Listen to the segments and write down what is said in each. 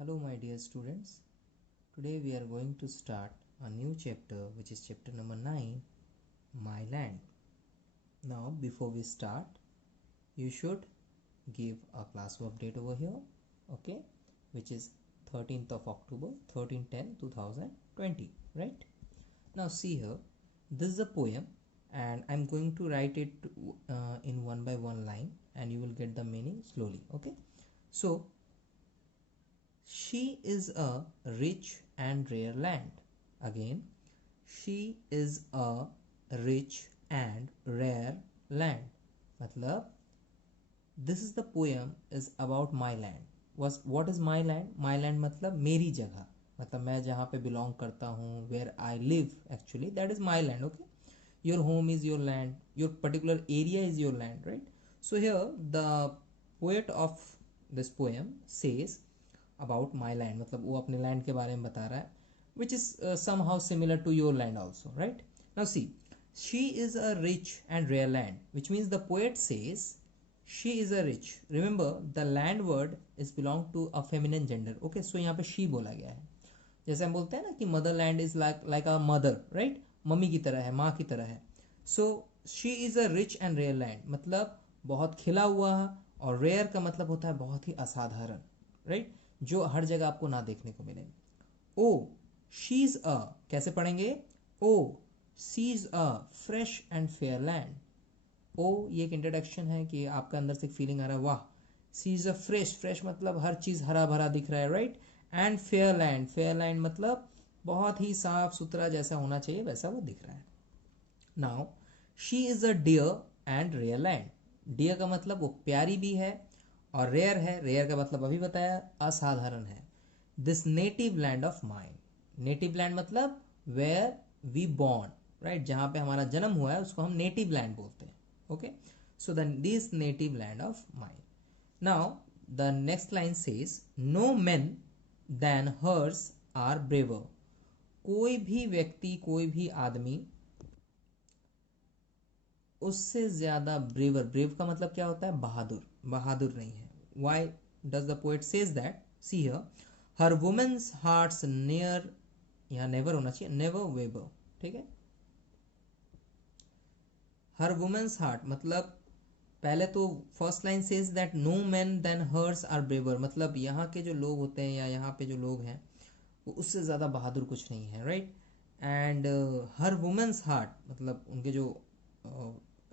Hello my dear students, today we are going to start a new chapter which is chapter number 9, My Land. Now before we start, you should give a class update over here, okay, which is 13th of October 13/10/2020, right? Now see here, this is a poem and I'm going to write it in one by one line and you will get the meaning slowly, okay? So she is a rich and rare land. Again, she is a rich and rare land. मतलब this is the poem is about my land. What is my land? My land मतलब मेरी जगह, मतलब मैं जहाँ पे belong करता हूँ, where I live actually, that is my land, okay? Your home is your land, your particular area is your land, right? So here the poet of this poem says about my land, मतलब वो अपने land के बारे में बता रहा है, which is somehow similar to your land also, right? Now see, she is a rich and rare land, which means the poet says she is a rich. Remember the land word is belong to a feminine gender, okay? So यहाँ पे she बोला गया है, जैसे हम बोलते हैं ना कि motherland is like a mother, right? Mummy की तरह है, माँ की तरह है. So she is a rich and rare land, मतलब बहुत खिला हुआ, और रेयर का मतलब होता है बहुत ही असाधारण, राइट? जो हर जगह आपको ना देखने को मिले. ओ शी इज अ, कैसे पढ़ेंगे? O she is a fresh and fair land. O ये एक इंट्रोडक्शन है कि आपका अंदर से फीलिंग आ रहा है, वाह, सी इज अ फ्रेश. फ्रेश मतलब हर चीज हरा भरा दिख रहा है, right? And fair land, fair land मतलब बहुत ही साफ सुथरा, जैसा होना चाहिए वैसा वो दिख रहा है. Now she is a dear and rare land. Dear का मतलब वो प्यारी भी है, और रेयर है, रेयर का मतलब अभी बताया असाधारण है. This native land of mine. Native land मतलब वेयर वी बॉर्न, राइट? जहाँ पे हमारा जन्म हुआ है उसको हम नेटिव लैंड बोलते हैं, okay? So then this native land of mine. Now the next line says no men than hers are braver. कोई भी व्यक्ति, कोई भी आदमी उससे ज्यादा ब्रेवर. ब्रेव का मतलब क्या होता है? बहादुर. बहादुर नहीं है. Why does the poet says that? See here, her woman's hearts near, यहाँ never होना चाहिए, never waver, ठीक है? हर वुमेन्स हार्ट मतलब पहले तो first line says that no man than hers are braver, मतलब यहाँ के जो लोग होते हैं या यहाँ पे जो लोग हैं वो उससे ज़्यादा बहादुर कुछ नहीं है, right? And her women's heart मतलब उनके जो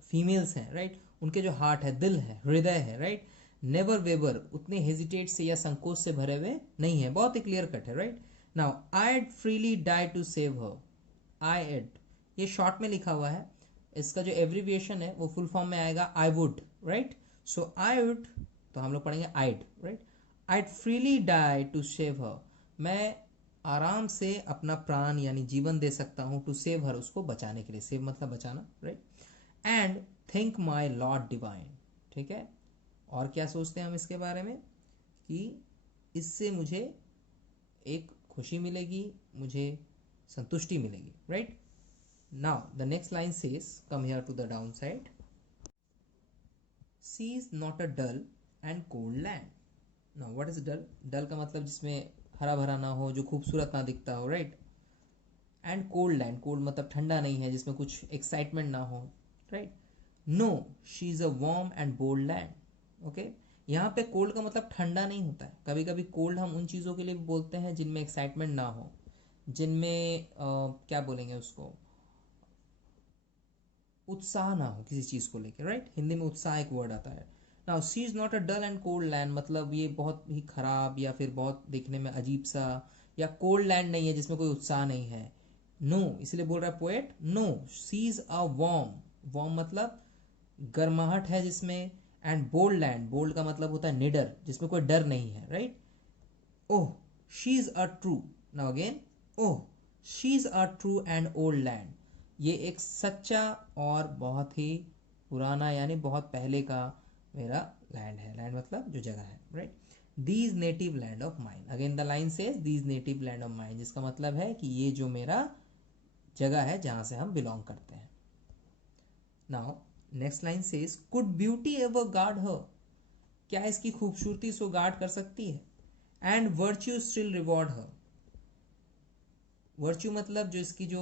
फीमेल्स हैं, राइट? उनके जो हार्ट है, दिल है, हृदय है, राइट? नेवर वेवर, उतने हेजिटेट से या संकोच से भरे हुए नहीं है. बहुत ही क्लियर कट है, right? Now I'd freely die to save her. I'd ये शॉर्ट में लिखा हुआ है, इसका जो एब्रीविएशन है वो फुल फॉर्म में आएगा I would, right? So I would, तो हम लोग पढ़ेंगे I'd, right? I'd freely die to save her. मैं आराम से अपना प्राण यानी जीवन दे सकता हूँ, टू सेव हर, उसको बचाने के लिए. सेव मतलब बचाना, right? And think my lord divine. ठीक है, और क्या सोचते हैं हम इसके बारे में कि इससे मुझे एक खुशी मिलेगी, मुझे संतुष्टि मिलेगी, right? Now the next line says, come here to the downside. Sea is not a dull and cold land. Now what is dull? Dull का मतलब जिसमें हरा भरा ना हो, जो खूबसूरत ना दिखता हो, right? And cold land, cold मतलब ठंडा नहीं है, जिसमें कुछ excitement ना हो, right? No, she is a warm and bold land. Okay? यहाँ पे कोल्ड का मतलब ठंडा नहीं होता है. कभी कभी कोल्ड हम उन चीज़ों के लिए भी बोलते हैं जिनमें एक्साइटमेंट ना हो, जिनमें क्या बोलेंगे उसको, उत्साह ना हो किसी चीज़ को लेकर, राइट? हिंदी में उत्साह एक वर्ड आता है. Now she is not a dull and cold land, मतलब ये बहुत ही खराब या फिर बहुत देखने में अजीब सा या कोल्ड लैंड नहीं है जिसमें कोई उत्साह नहीं है. नो, इसलिए बोल रहा है poet, no, she is a warm. Warm मतलब गर्माहट है जिसमें. एंड बोल्ड लैंड, बोल्ड का मतलब होता है निडर, जिसमें कोई डर नहीं है, right? Oh she is a true. Now again, oh she is a true and old land. ये एक सच्चा और बहुत ही पुराना यानी बहुत पहले का मेरा लैंड है. लैंड मतलब जो जगह है, right? These native land of mine. Again the line says these native land of mine, जिसका मतलब है कि ये जो मेरा जगह है जहाँ से हम बिलोंग करते हैं. Now next line says could beauty ever guard her. क्या इसकी खूबसूरती इसको गार्ड कर सकती है? And virtue still reward her. Virtue मतलब जो इसकी जो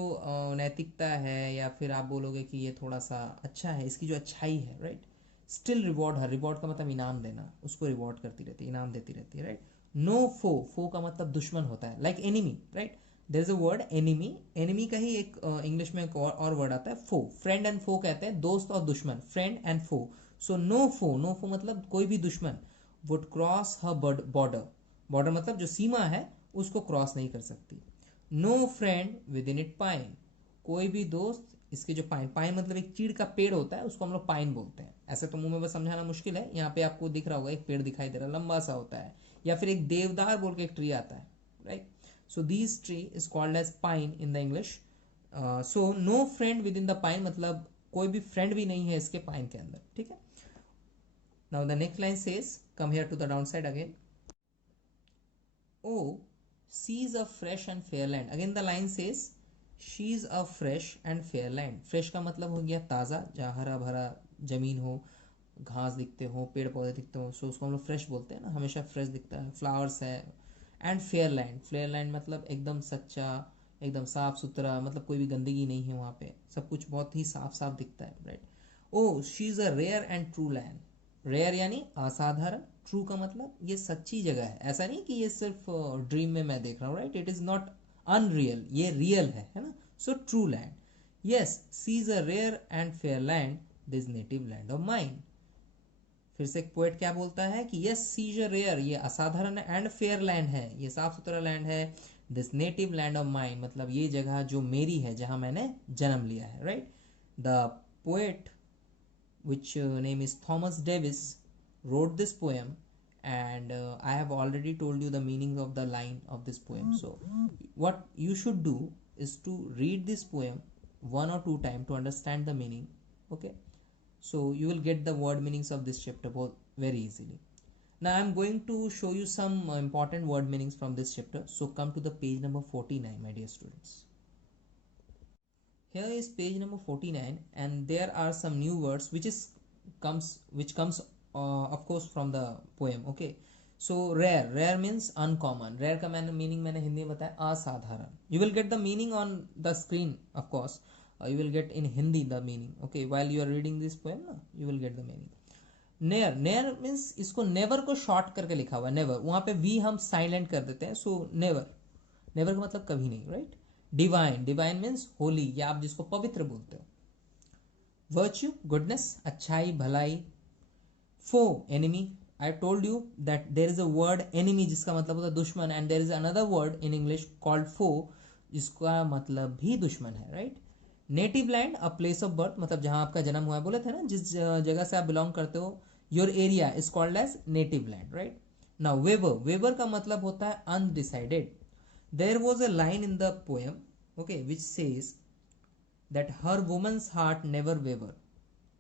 नैतिकता है, या फिर आप बोलोगे कि ये थोड़ा सा अच्छा है, इसकी जो अच्छाई है, राइट। स्टिल रिवॉर्ड हर, रिवॉर्ड का मतलब इनाम देना, उसको रिवॉर्ड करती रहती है, इनाम देती रहती है, राइट। नो फो, फो का मतलब दुश्मन होता है, like enemy, right. There is a word enemy, enemy का ही एक इंग्लिश में एक और वर्ड आता है फो। फ्रेंड एंड फो कहते हैं, दोस्त और दुश्मन, friend and foe. So no foe, no foe मतलब कोई भी दुश्मन would cross her border, border मतलब जो सीमा है उसको क्रॉस नहीं कर सकती। No friend within it pine, कोई भी दोस्त इसके जो पाइन, पाइन मतलब एक चीड़ का पेड़ होता है, उसको हम लोग पाइन बोलते हैं। ऐसे तो मुंह में बस समझाना मुश्किल है, यहाँ पे आपको दिख रहा होगा एक पेड़ दिखाई दे रहा है, लंबा सा होता है, या फिर एक देवदार बोल के एक ट्री आता है, right. So this tree is called as pine in the English. So no friend within the pine मतलब कोई भी फ्रेंड भी नहीं है इसके पाइन के अंदर, ठीक है। Now the next line says, come here to the down side again. Oh, sees a fresh and fair land. Again the line says, she's a fresh and fair land. Fresh का मतलब हो गया ताज़ा, जहाँ हरा भरा जमीन हो, घास दिखते हो, पेड़ पौधे दिखते हो, सो उसको हम लोग फ्रेश बोलते हैं ना, हमेशा फ्रेश दिखता है, फ्लावर्स है। And fair land, fair land मतलब एकदम सच्चा, एकदम साफ सुथरा, मतलब कोई भी गंदगी नहीं है वहाँ पे, सब कुछ बहुत ही साफ साफ दिखता है, right. O she is a rare and true land, rare यानी असाधारण, ट्रू का मतलब ये सच्ची जगह है, ऐसा नहीं कि ये सिर्फ ड्रीम में मैं देख रहा हूँ, right. It is not unreal, ये रियल है ना। So true land, yes she's a rare and fair land, this native land of mine. फिर से एक पोएट क्या बोलता है कि यस सीज अ रेयर, ये असाधारण एंड फेयर लैंड है, ये साफ सुथरा लैंड है। This native land of mine मतलब ये जगह जो मेरी है, जहां मैंने जन्म लिया है, right. The poet which name is Thomas Davis wrote this poem, and I have already told you the meaning of the line of this poem. So what you should do is to read this poem one or two times to understand the meaning, okay. So you will get the word meanings of this chapter both very easily. Now I am going to show you some important word meanings from this chapter. So come to the page number 49, my dear students. Here is page number 49, and there are some new words which comes of course from the poem, okay. So rare, rare means uncommon, rare का मैंने meaning मैंने हिंदी में बताया असाधारण. You will get the meaning on the screen, of course. You will get in Hindi the meaning, okay, while you are reading this poem ना, you will get the meaning. Near, near means इसको never को short करके लिखा हुआ है, never, वहां पे we हम साइलेंट कर देते हैं, सो नेवर, नेवर का मतलब कभी नहीं, right. Divine, divine means Holi, या आप जिसको पवित्र बोलते हो। वर्च्यू, गुडनेस, अच्छाई, भलाई। Foe, enemy, I told you that there is a word enemy जिसका मतलब होता है दुश्मन, and there is another word in English called foe जिसका मतलब भी दुश्मन है, right. Native land, a place of birth, मतलब जहां आपका जन्म हुआ है, बोले थे ना जिस जगह से आप बिलोंग करते हो, your area is called as native land, right. Now waver, waver का मतलब होता है undecided. There was a line in the poem, okay, which says that her women's heart never waver,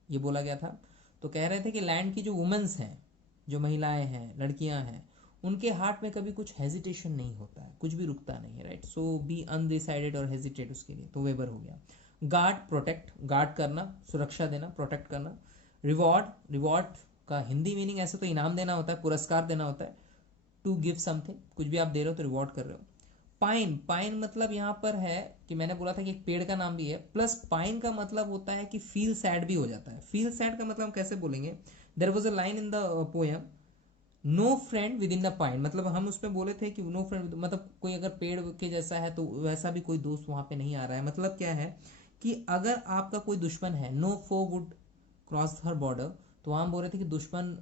ये बोला गया था। तो कह रहे थे कि लैंड की जो वुमेन्स हैं, जो महिलाएं हैं, लड़कियां हैं, उनके हार्ट में कभी कुछ हेजिटेशन नहीं होता है, कुछ भी रुकता नहीं है, राइट। सो बी अनडिसाइडेड और हेजिटेट उसके लिए, तो वेबर हो गया। गार्ड, प्रोटेक्ट, गार्ड करना, सुरक्षा देना, प्रोटेक्ट करना। रिवॉर्ड, रिवॉर्ड का हिंदी मीनिंग ऐसे तो इनाम देना होता है, पुरस्कार देना होता है। टू गिव समथिंग, कुछ भी आप दे रहे हो तो रिवॉर्ड कर रहे हो। पाइन, पाइन मतलब यहाँ पर है कि मैंने बोला था कि एक पेड़ का नाम भी है, प्लस पाइन का मतलब होता है कि फील सैड भी हो जाता है। फील सैड का मतलब हम कैसे बोलेंगे, there was a line in the poem, no friend within the pine, मतलब हम उसमें बोले थे कि नो फ्रेंड मतलब कोई अगर पेड़ के जैसा है तो वैसा भी कोई दोस्त वहां पे नहीं आ रहा है। मतलब क्या है कि अगर आपका कोई दुश्मन है, no foe would cross her border, तो वहां बोल रहे थे कि दुश्मन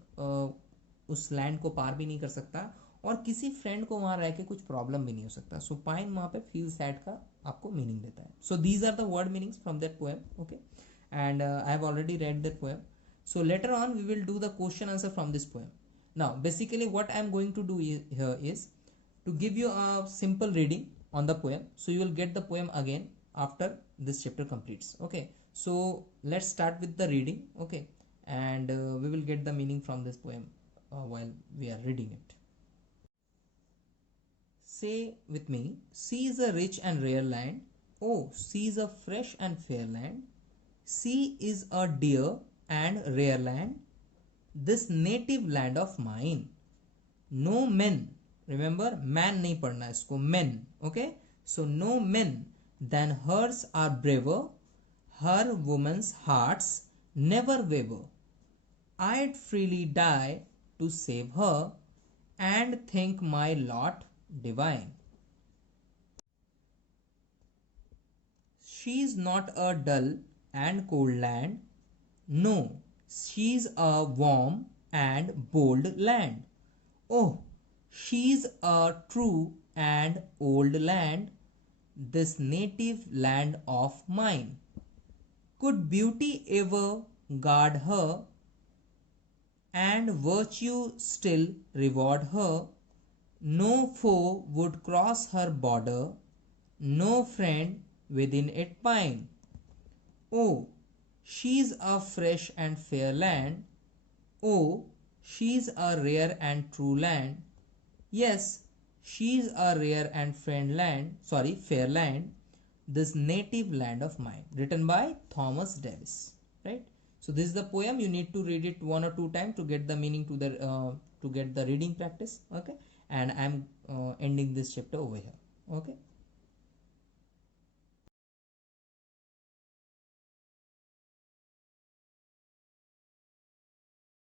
उस लैंड को पार भी नहीं कर सकता, और किसी फ्रेंड को वहां रह के कुछ प्रॉब्लम भी नहीं हो सकता। सो पाइन वहां पे फील सैड का आपको मीनिंग देता है। So these are the word meanings from that poem, okay, and I have already read that poem. So later on we will do the question answer from this poem. Now basically what I am going to do here is to give you a simple reading on the poem, so you will get the poem again after this chapter completes, okay. So let's start with the reading, okay, and we will get the meaning from this poem while we are reading it. Say with me, sea is a rich and rare land. Oh, sea is a fresh and fair land. Sea is a dear and rare land, this native land of mine. No men remember man नहीं पढ़ना इसको, men. Okay, so no men than hers are braver, her woman's hearts never waver. I'd freely die to save her and think my lot divine. She's not a dull and cold land, no, she's a warm and bold land. Oh, she's a true and old land, this native land of mine. Could beauty ever guard her, and virtue still reward her, no foe would cross her border, no friend within it pine. Oh, she's a fresh and fair land, oh, she's a rare and true land. Yes, she's a rare and fair land, this native land of mine. Written by Thomas Davis. Right. So this is the poem. You need to read it one or two times to get the meaning to get the reading practice. Okay. And I'm ending this chapter over here. Okay.